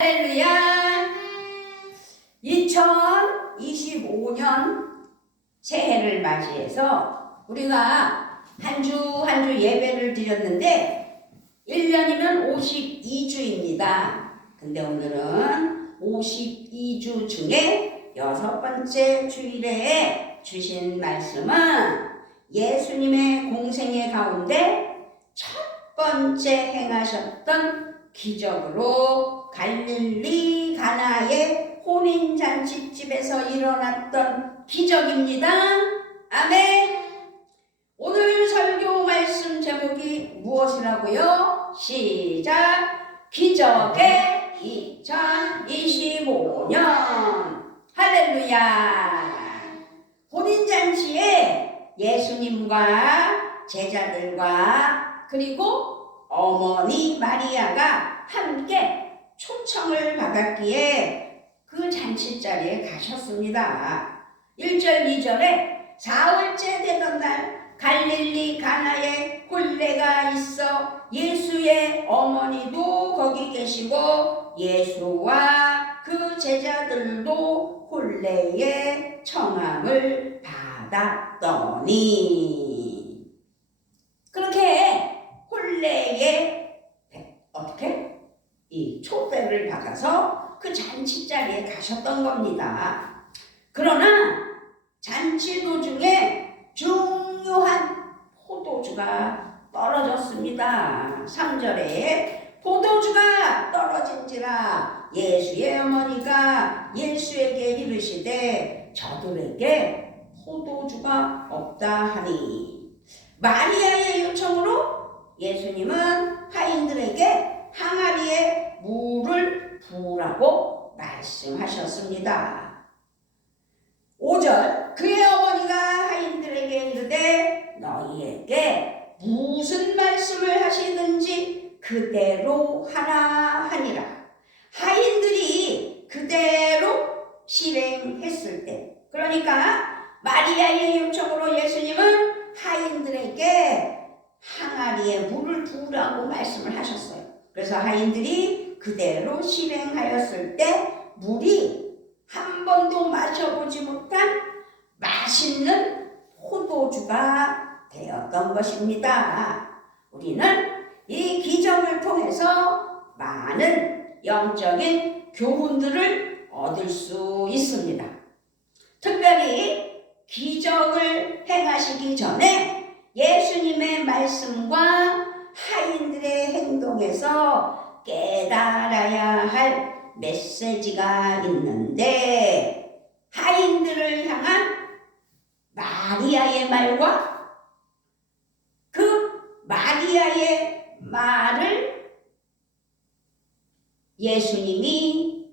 할렐루야. 2025년 새해를 맞이해서 우리가 한 주 한 주 예배를 드렸는데 1년이면 52주입니다. 근데 오늘은 52주 중에 6번째 주일에 주신 말씀은 예수님의 공생애 가운데 첫 번째 행하셨던 기적으로 갈릴리 가나의 혼인잔치집에서 일어났던 기적입니다. 아멘. 오늘 설교 말씀 제목이 무엇이라고요? 시작. 기적의 2025년. 할렐루야. 혼인잔치에 예수님과 제자들과 그리고 어머니 마리아가 함께 초청을 받았기에 그 잔치자리에 가셨습니다. 1절 2절에 사흘째 되던 날 갈릴리 가나에 혼례가 있어 예수의 어머니도 거기 계시고 예수와 그 제자들도 혼례의 청함을 받았더니 그렇게 혼례에 어떻게? 이 초대를 받아서 그 잔치 자리에 가셨던 겁니다. 그러나 잔치 도중에 중요한 포도주가 떨어졌습니다. 3절에 포도주가 떨어진지라 예수의 어머니가 예수에게 이르시되 저들에게 포도주가 없다 하니 마리아의 요청으로 예수님은 하인들에게 항아리에 물을 부으라고 말씀하셨습니다. 5절 그의 어머니가 하인들에게 이르되 너희에게 무슨 말씀을 하시든지 그대로 하라 하니라. 하인들이 그대로 실행했을 때 그러니까 마리아의 요청으로 예수님은 하인들에게 항아리에 물을 부으라고 말씀을 하셨어요. 그래서 하인들이 그대로 실행하였을 때 물이 한 번도 마셔보지 못한 맛있는 포도주가 되었던 것입니다. 우리는 이 기적을 통해서 많은 영적인 교훈들을 얻을 수 있습니다. 특별히 기적을 행하시기 전에 예수님의 말씀과 하인들의 행동에서 깨달아야 할 메시지가 있는데 하인들을 향한 마리아의 말과 그 마리아의 말을 예수님이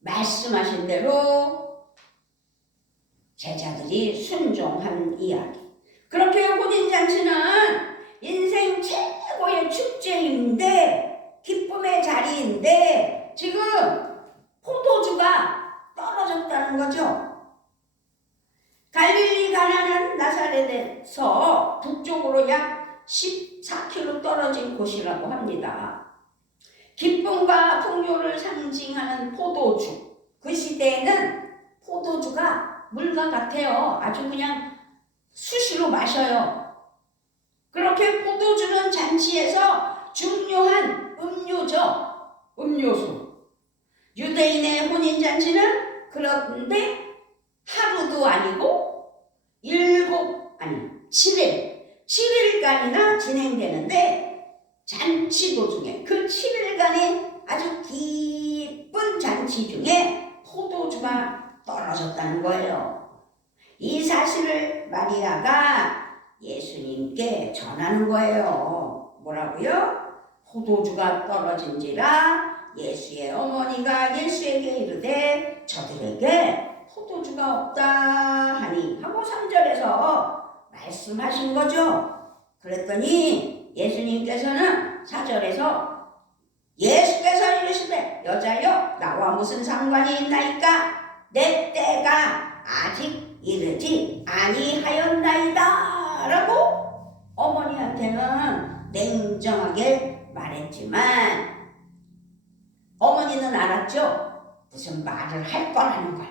말씀하신 대로 제자들이 순종한 이야기. 그렇게 혼인잔치는 인생 최고의 축제인데 기쁨의 자리인데 지금 포도주가 떨어졌다는 거죠. 갈릴리 가나는 나사렛에서 북쪽으로 약 14km 떨어진 곳이라고 합니다. 기쁨과 풍요를 상징하는 포도주. 그 시대에는 포도주가 물과 같아요. 아주 그냥 수시로 마셔요. 그렇게 포도주는 잔치에서 중요한 음료수. 유대인의 혼인잔치는 그런데 하루도 아니고 7일간이나 진행되는데 잔치 도중에 그 7일간의 아주 기쁜 잔치 중에 포도주가 떨어졌다는 거예요. 이 사실을 마리아가 예수님께 전하는 거예요. 뭐라고요? 포도주가 떨어진지라 예수의 어머니가 예수에게 이르되 저들에게 포도주가 없다 하니 하고 3절에서 말씀하신 거죠. 그랬더니 예수님께서는 4절에서 예수께서 이르시되 여자여 나와 무슨 상관이 있나이까 내 때가 아직 이르지 아니하였나이다 라고 어머니한테는 냉정하게 말했지만 어머니는 알았죠? 무슨 말을 할 거라는 걸,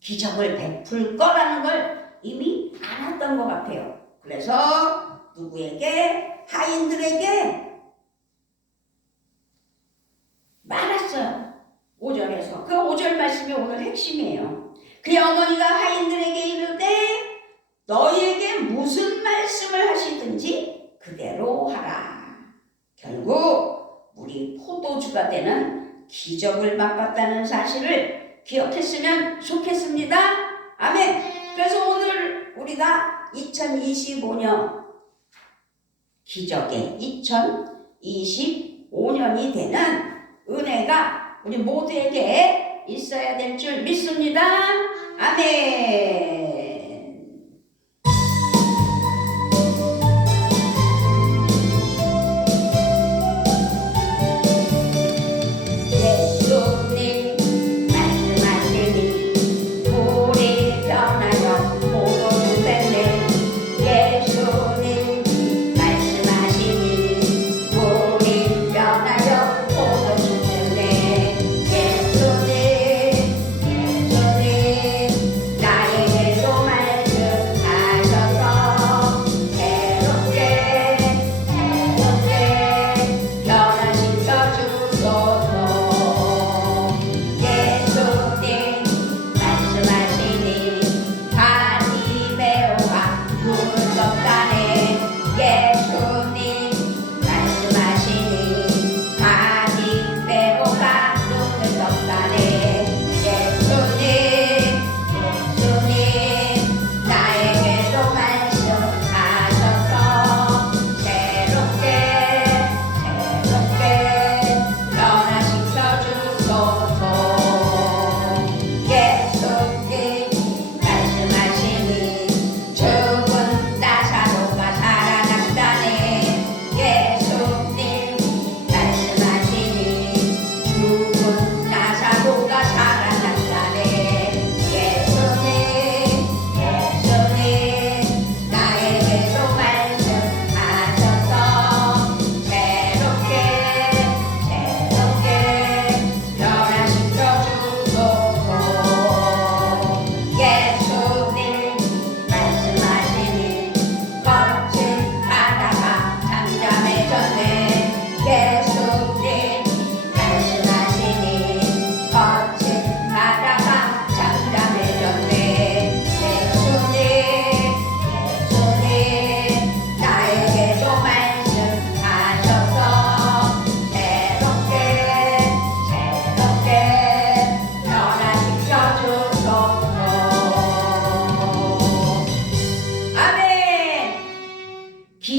기적을 베풀 거라는 걸 이미 알았던 것 같아요. 그래서 누구에게? 하인들에게 말았어요. 5절에서. 그 5절 말씀이 오늘 핵심이에요. 그의 어머니가 하인들에게 이르되 너희에게 무슨 말씀을 하시든지 그대로 하라. 결국 우리 포도주가 되는 기적을 맛봤다는 사실을 기억했으면 좋겠습니다. 아멘. 그래서 오늘 우리가 2025년 기적의 2025년이 되는 은혜가 우리 모두에게 있어야 될 줄 믿습니다. 아멘.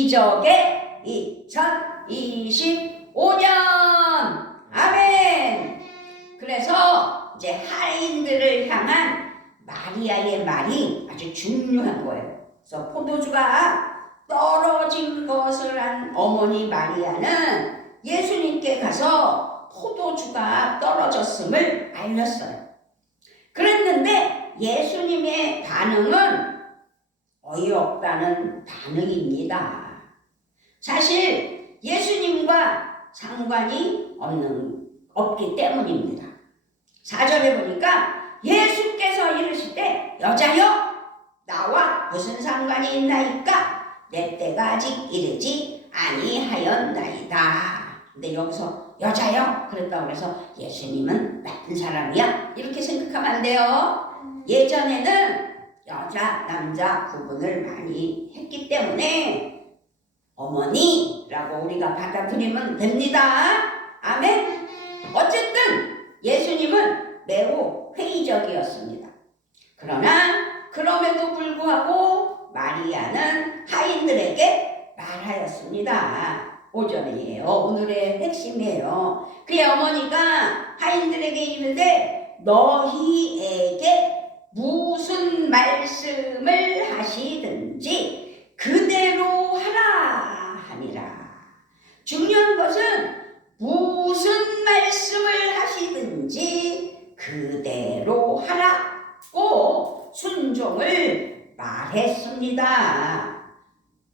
기적의 2025년. 아멘. 그래서 이제 하인들을 향한 마리아의 말이 아주 중요한 거예요. 그래서 포도주가 떨어진 것을 한 어머니 마리아는 예수님께 가서 포도주가 떨어졌음을 알렸어요. 그랬는데 예수님의 반응은 어이없다는 반응입니다. 사실 예수님과 상관이 없기 때문입니다. 4절에 보니까 예수께서 이르시되 여자여 나와 무슨 상관이 있나이까 내 때가 아직 이르지 아니하였나이다. 근데 여기서 여자여 그랬다고 해서 예수님은 나쁜 사람이야 이렇게 생각하면 안 돼요. 예전에는 여자, 남자 구분을 많이 했기 때문에 어머니라고 우리가 받아들이면 됩니다. 아멘. 어쨌든 예수님은 매우 회의적이었습니다. 그러나 그럼에도 불구하고 마리아는 하인들에게 말하였습니다. 5절이에요. 오늘의 핵심이에요. 그의 어머니가 하인들에게 이르되 너희에게 무슨 말씀을 하시든지 그대로 하라 하니라. 중요한 것은 무슨 말씀을 하시든지 그대로 하라고 순종을 말했습니다.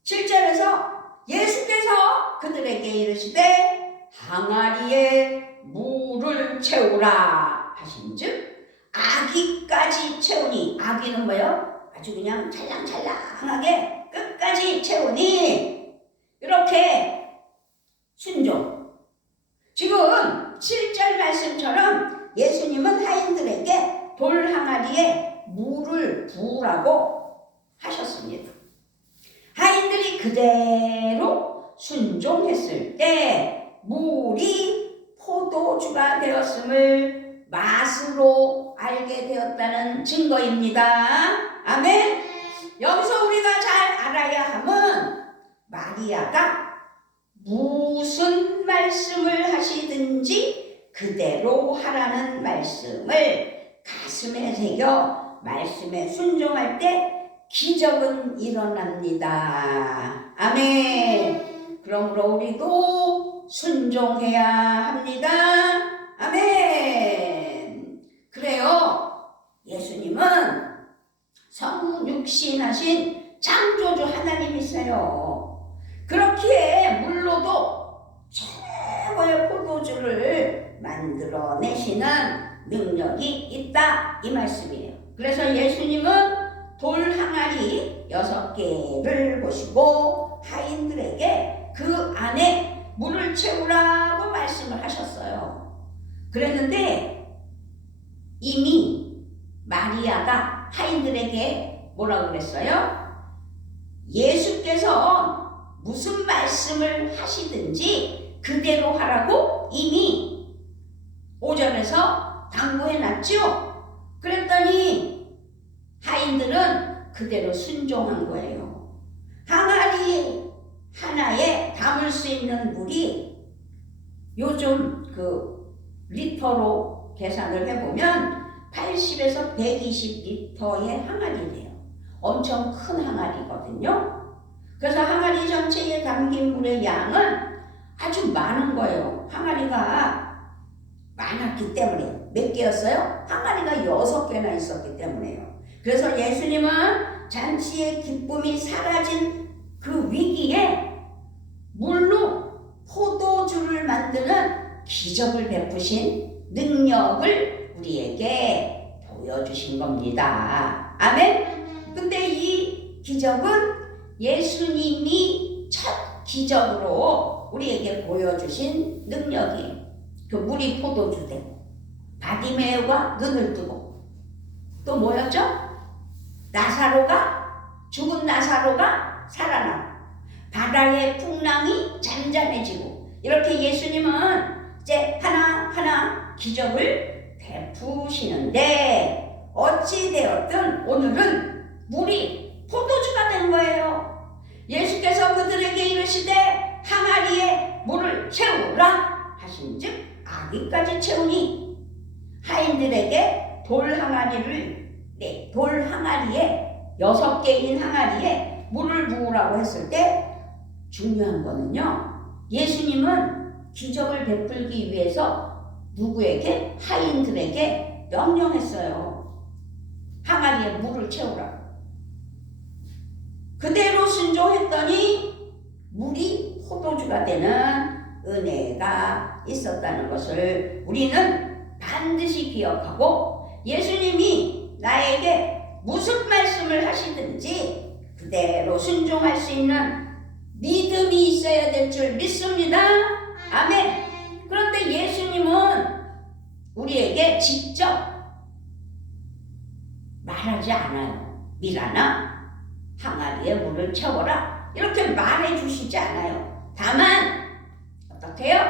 7절에서 예수께서 그들에게 이르시되 항아리에 물을 채우라 하신즉 아기까지 채우니, 아기는 뭐요? 아주 그냥 찰랑찰랑하게 끝까지 채우니, 이렇게 순종. 지금 7절 말씀처럼 예수님은 하인들에게 돌 항아리에 물을 부으라고 하셨습니다. 하인들이 그대로 순종했을 때 물이 포도주가 되었음을 맛으로 알게 되었다는 증거입니다. 아멘. 여기서 우리가 잘 알아야 함은 마리아가 무슨 말씀을 하시든지 그대로 하라는 말씀을 가슴에 새겨 말씀에 순종할 때 기적은 일어납니다. 아멘. 그러므로 우리도 순종해야 합니다. 아멘. 그래요. 예수님은 성육신하신 창조주 하나님이세요. 그렇기에 물로도 최고의 포도주를 만들어내시는 능력이 있다, 이 말씀이에요. 그래서 예수님은 돌 항아리 6개를 보시고 하인들에게 그 안에 물을 채우라고 말씀을 하셨어요. 그랬는데 이미 마리아가 하인들에게 뭐라고 그랬어요? 예수께서 무슨 말씀을 하시든지 그대로 하라고 이미 5절에서 당부해놨죠. 그랬더니 하인들은 그대로 순종한 거예요. 항아리 하나에 담을 수 있는 물이 요즘 그 리터로 계산을 해보면 80에서 120리터의 항아리래요. 엄청 큰 항아리거든요. 그래서 항아리 전체에 담긴 물의 양은 아주 많은 거예요. 항아리가 많았기 때문에. 몇 개였어요? 항아리가 6개나 있었기 때문에요. 그래서 예수님은 잔치의 기쁨이 사라진 그 위기에 물로 포도주를 만드는 기적을 베푸신 능력을 우리에게 보여주신 겁니다. 아멘. 근데 이 기적은 예수님이 첫 기적으로 우리에게 보여주신 능력이에요. 그 물이 포도주 되고 바디메오가 눈을 뜨고 또 뭐였죠? 죽은 나사로가 살아나고 바다의 풍랑이 잠잠해지고, 이렇게 예수님은 이제 하나하나 기적을 베푸시는데 어찌되었든 오늘은 물이 포도주가 된 거예요. 예수께서 그들에게 이르시되 항아리에 물을 채우라 하신즉 아기까지 채우니, 하인들에게 돌 항아리에 6개인 항아리에 물을 부으라고 했을 때 중요한 거는요, 예수님은 기적을 베풀기 위해서 누구에게? 하인들에게 명령했어요. 항아리에 물을 채우라고. 그대로 순종했더니 물이 포도주가 되는 은혜가 있었다는 것을 우리는 반드시 기억하고, 예수님이 나에게 무슨 말씀을 하시든지 그대로 순종할 수 있는 믿음이 있어야 될 줄 믿습니다. 아멘. 그런데 예수님은 우리에게 직접 말하지 않아요. 미라나 항아리에 물을 채워라 이렇게 말해 주시지 않아요. 다만 어떻게 해요?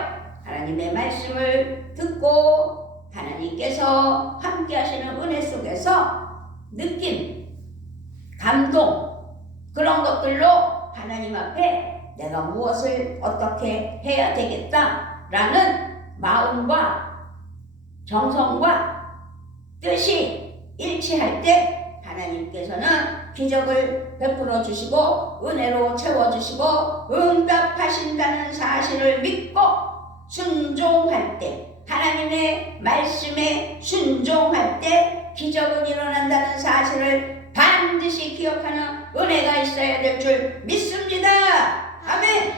하나님의 말씀을 듣고 하나님께서 함께 하시는 은혜 속에서 느낌, 감동, 그런 것들로 하나님 앞에 내가 무엇을 어떻게 해야 되겠다라는 마음과 정성과 뜻이 일치할 때 하나님께서는 기적을 베풀어 주시고 은혜로 채워주시고 응답하신다는 사실을 믿고 순종할 때, 하나님의 말씀에 순종할 때 기적은 일어난다는 사실을 반드시 기억하는 은혜가 있어야 될 줄 믿습니다. 아멘.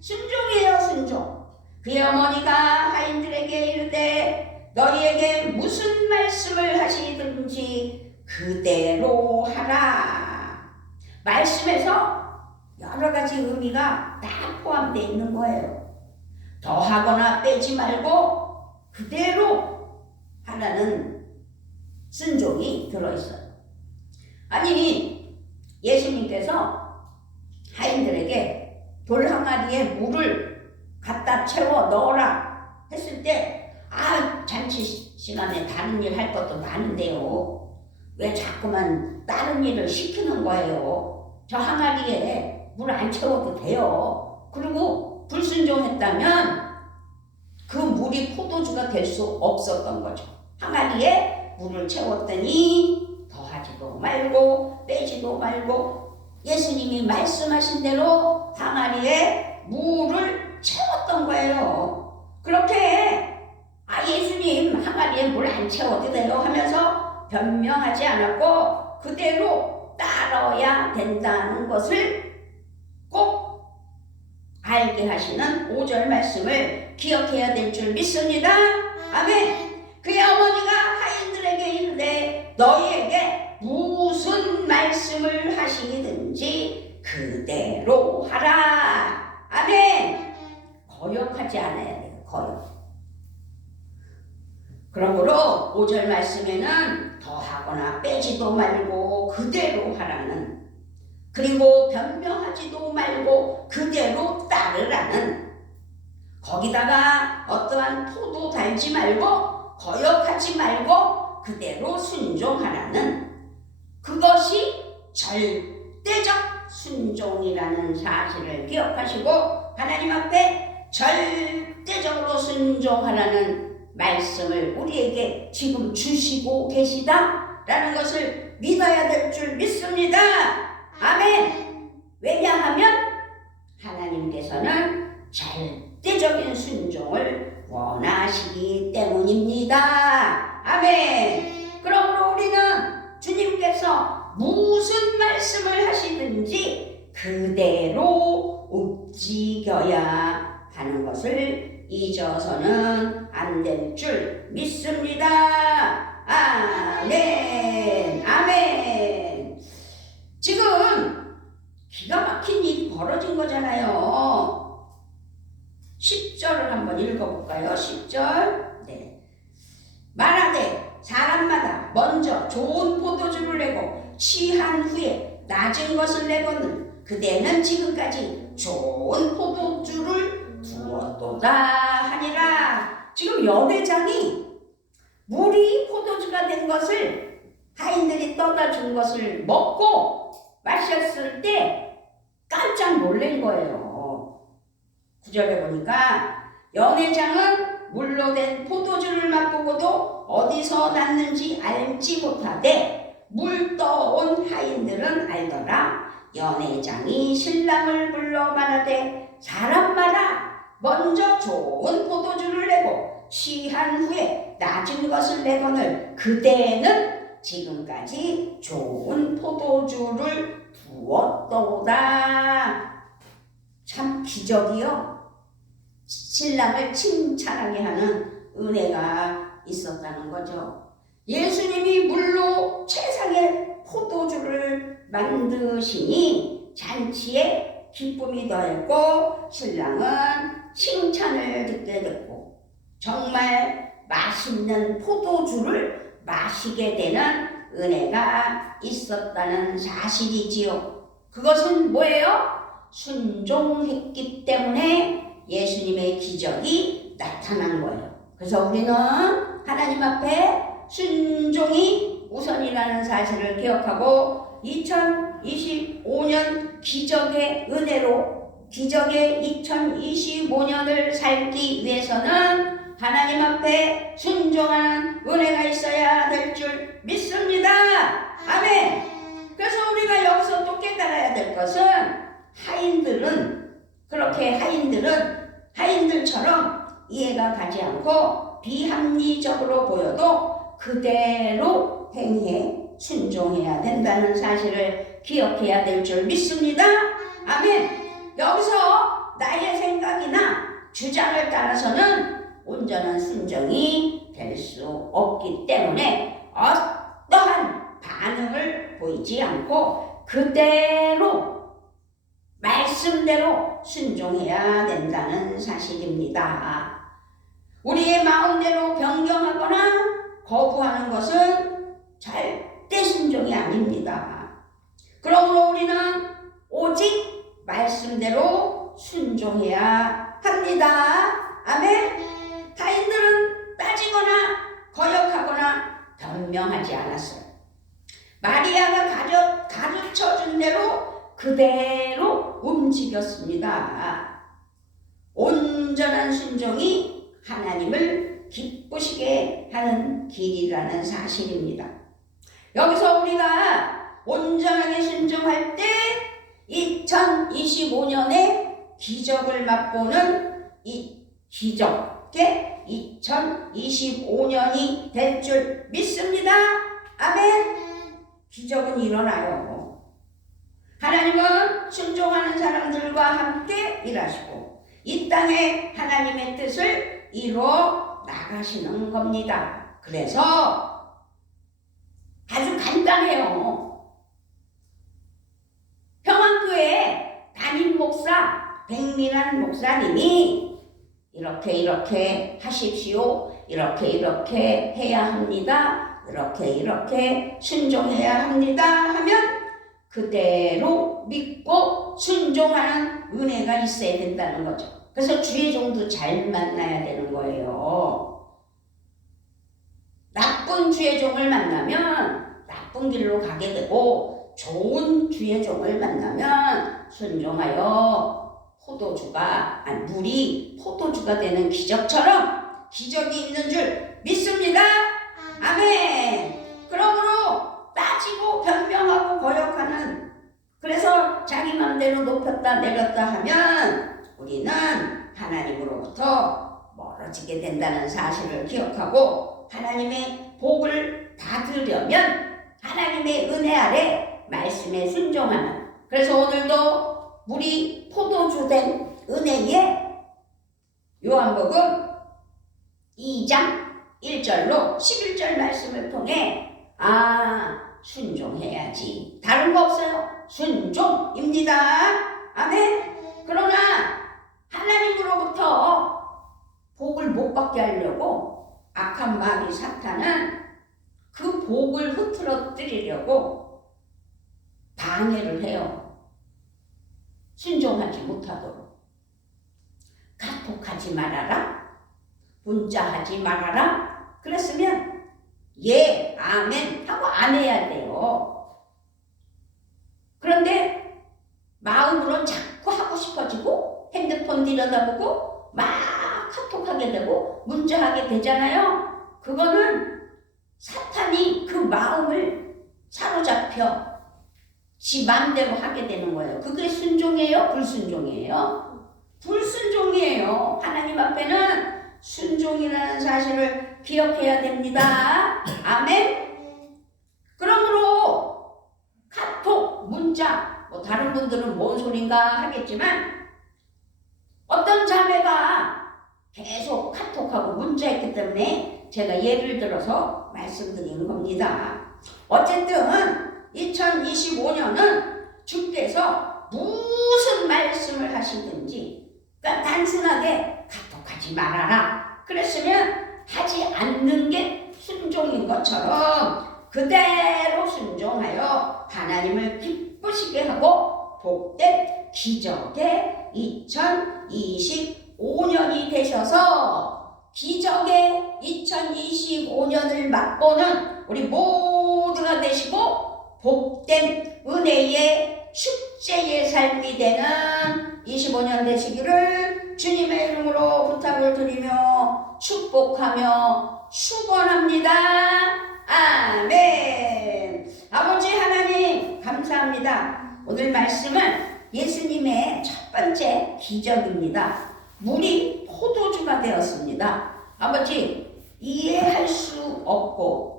순종이에요, 순종. 그의 어머니가 하인들에게 이르되 너희에게 무슨 말씀을 하시든지 그대로 하라. 말씀에서 여러 가지 의미가 다 포함되어 있는 거예요. 더하거나 빼지 말고 그대로 하라는 순종이 들어있어요. 아니, 예수님께서 하인들에게 돌 항아리에 물을 갖다 채워 넣어라 했을 때 잔치 시간에 다른 일 할 것도 많은데요, 왜 자꾸만 다른 일을 시키는 거예요? 저 항아리에 물 안 채워도 돼요. 그리고 불순종했다면 그 물이 포도주가 될 수 없었던 거죠. 항아리에 물을 채웠더니 더하지도 말고 빼지도 말고 예수님이 말씀하신 대로 항아리에 물을 채웠던 거예요. 그렇게 예수님 항아리에 물 안 채워도 돼요 하면서 변명하지 않았고 그대로 따라야 된다는 것을 꼭 알게 하시는 5절 말씀을 기억해야 될 줄 믿습니다. 아멘. 그의 어머니가 하인들에게 이르되 너희에게 무슨 말씀을 하시든지 그대로 하라. 아멘. 거역하지 않아야 돼요. 거역. 그러므로 5절 말씀에는 더하거나 빼지도 말고 그대로 하라는, 그리고 변명하지도 말고 그대로 따르라는, 거기다가 어떠한 토도 달지 말고 거역하지 말고 그대로 순종하라는, 그것이 절대적 순종이라는 사실을 기억하시고 하나님 앞에 절대적으로 순종하라는 말씀을 우리에게 지금 주시고 계시다라는 것을 믿어야 될 줄 믿습니다. 아멘. 왜냐하면 하나님께서는 절대적인 순종을 원하시기 때문입니다. 아멘. 그러므로 우리는 주님께서 무슨 말씀을 하시든지 그대로 움직여야 하는 것을 잊어서는 안 될 줄 믿습니다. 아멘. 아멘. 지금 기가 막힌 일이 벌어진 거잖아요. 10절을 한번 읽어볼까요? 10절. 네. 말하되 사람마다 먼저 좋은 포도주를 내고 취한 후에 낮은 것을 내거늘 그대는 지금까지 좋은 포도주를 두었도다 하니라. 지금 연회장이 물이 포도주가 된 것을 하인들이 떠다 준 것을 먹고 마셨을 때 깜짝 놀란 거예요. 9절에 보니까 연회장은 물로 된 포도주를 맛보고도 어디서 났는지 알지 못하되 물 떠온 하인들은 알더라. 연회장이 신랑을 불러 말하되 사람마다 먼저 좋은 포도주를 내고 취한 후에 낮은 것을 내거늘 그대는 지금까지 좋은 포도주를 부었도다. 참 기적이요. 신랑을 칭찬하게 하는 은혜가 있었다는 거죠. 예수님이 물로 최상의 포도주를 만드시니 잔치에 기쁨이 더했고 신랑은 칭찬을 듣게 됐고 정말 맛있는 포도주를 마시게 되는 은혜가 있었다는 사실이지요. 그것은 뭐예요? 순종했기 때문에 예수님의 기적이 나타난 거예요. 그래서 우리는 하나님 앞에 순종이 우선이라는 사실을 기억하고 2025년 기적의 은혜로 기적의 2025년을 살기 위해서는 하나님 앞에 순종하는 은혜가 있어야 될 줄 믿습니다. 아멘. 그래서 우리가 여기서 또 깨달아야 될 것은 하인들처럼 이해가 가지 않고 비합리적으로 보여도 그대로 행해 순종해야 된다는 사실을 기억해야 될 줄 믿습니다. 아멘. 여기서 나의 생각이나 주장을 따라서는 온전한 순종이 될 수 없기 때문에 어떠한 반응을 보이지 않고 그대로 말씀대로 순종해야 된다는 사실입니다. 우리의 마음대로 변경하거나 거부하는 것은 절대 순종이 아닙니다. 그러므로 우리는 오직 말씀대로 순종해야 합니다. 아멘. 타인들은 따지거나 거역하거나 변명하지 않았어요. 마리아가 가르쳐준 대로 그대로 움직였습니다. 온전한 순종이 하나님을 기쁘시게 하는 길이라는 사실입니다. 여기서 우리가 온전하게 순종할 때 2025년에 기적을 맛보는 이 기적의 2025년이 될 줄 믿습니다. 아멘. 기적은 일어나요. 하나님은 순종하는 사람들과 함께 일하시고 이 땅에 하나님의 뜻을 이루어 나가시는 겁니다. 그래서 아주 간단해요. 평안교회 담임 목사 백민환 목사님이 이렇게 하십시오. 이렇게 해야 합니다. 이렇게 순종해야 합니다. 하면 그대로 믿고 순종하는 은혜가 있어야 된다는 거죠. 그래서 주의 종도 잘 만나야 되는 거예요. 나쁜 주의 종을 만나면 나쁜 길로 가게 되고 좋은 주의 종을 만나면 순종하여 물이 포도주가 되는 기적처럼 기적이 있는 줄 믿습니다. 아멘. 그러므로 따지고 변명하고 거역하는, 그래서 자기 마음대로 높였다 내렸다 하면 우리는 하나님으로부터 멀어지게 된다는 사실을 기억하고 하나님의 복을 받으려면 하나님의 은혜 아래 말씀에 순종하는, 그래서 오늘도 물이 포도주 된 은혜에 요한복음 2장 1절로 11절 말씀을 통해 순종해야지. 다른 거 없어요. 순종입니다. 아멘. 그러나 하나님으로부터 복을 못 받게 하려고 악한 마귀 사탄은 그 복을 흐트러뜨리려고 방해를 해요. 순종하지 못하도록. 카톡하지 말아라. 문자하지 말아라. 그랬으면 예, 아멘 하고 안 해야 돼요. 그런데 마음으로 자꾸 하고 싶어지고 핸드폰 들여다보고 막 카톡하게 되고 문자하게 되잖아요. 그거는 사탄이 그 마음을 사로잡혀 지 맘대로 하게 되는 거예요. 그게 순종이에요? 불순종이에요? 불순종이에요. 하나님 앞에는 순종이라는 사실을 기억해야 됩니다. 아멘. 그러므로 카톡, 문자, 다른 분들은 뭔 소린가 하겠지만 어떤 자매가 계속 카톡하고 문자했기 때문에 제가 예를 들어서 말씀드리는 겁니다. 어쨌든 2025년은 주께서 무슨 말씀을 하시든지, 그러니까 단순하게 카톡하지 말아라 그랬으면 하지 않는 게 순종인 것처럼 그대로 순종하여 하나님을 기쁘시게 하고 복된 기적의 2025년이 되셔서 기적의 2025년을 맛보는 우리 모두가 되시고 복된 은혜의 축제의 삶이 되는 25년 되시기를 주님의 이름으로 부탁을 드리며 축복하며 축원합니다. 아멘. 아버지 하나님 감사합니다. 오늘 말씀은 예수님의 첫 번째 기적입니다. 물이 포도주가 되었습니다. 아버지, 이해할 수 없고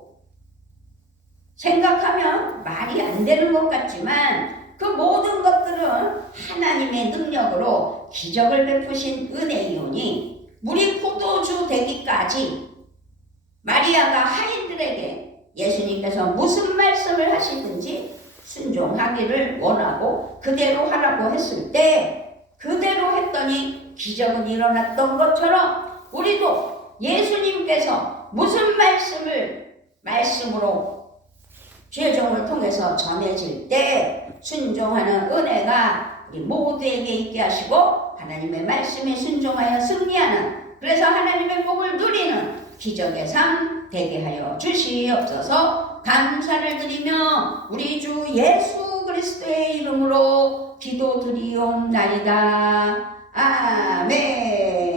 생각하면 말이 안 되는 것 같지만 그 모든 것들은 하나님의 능력으로 기적을 베푸신 은혜이오니 우리 포도주 되기까지 마리아가 하인들에게 예수님께서 무슨 말씀을 하시든지 순종하기를 원하고 그대로 하라고 했을 때 그대로 했더니 기적은 일어났던 것처럼 우리도 예수님께서 무슨 말씀으로 죄종을 통해서 전해질 때 순종하는 은혜가 우리 모두에게 있게 하시고 하나님의 말씀에 순종하여 승리하는, 그래서 하나님의 복을 누리는 기적의 삶 되게 하여 주시옵소서. 감사를 드리며 우리 주 예수 그리스도의 이름으로 기도드리옵나이다. 아멘.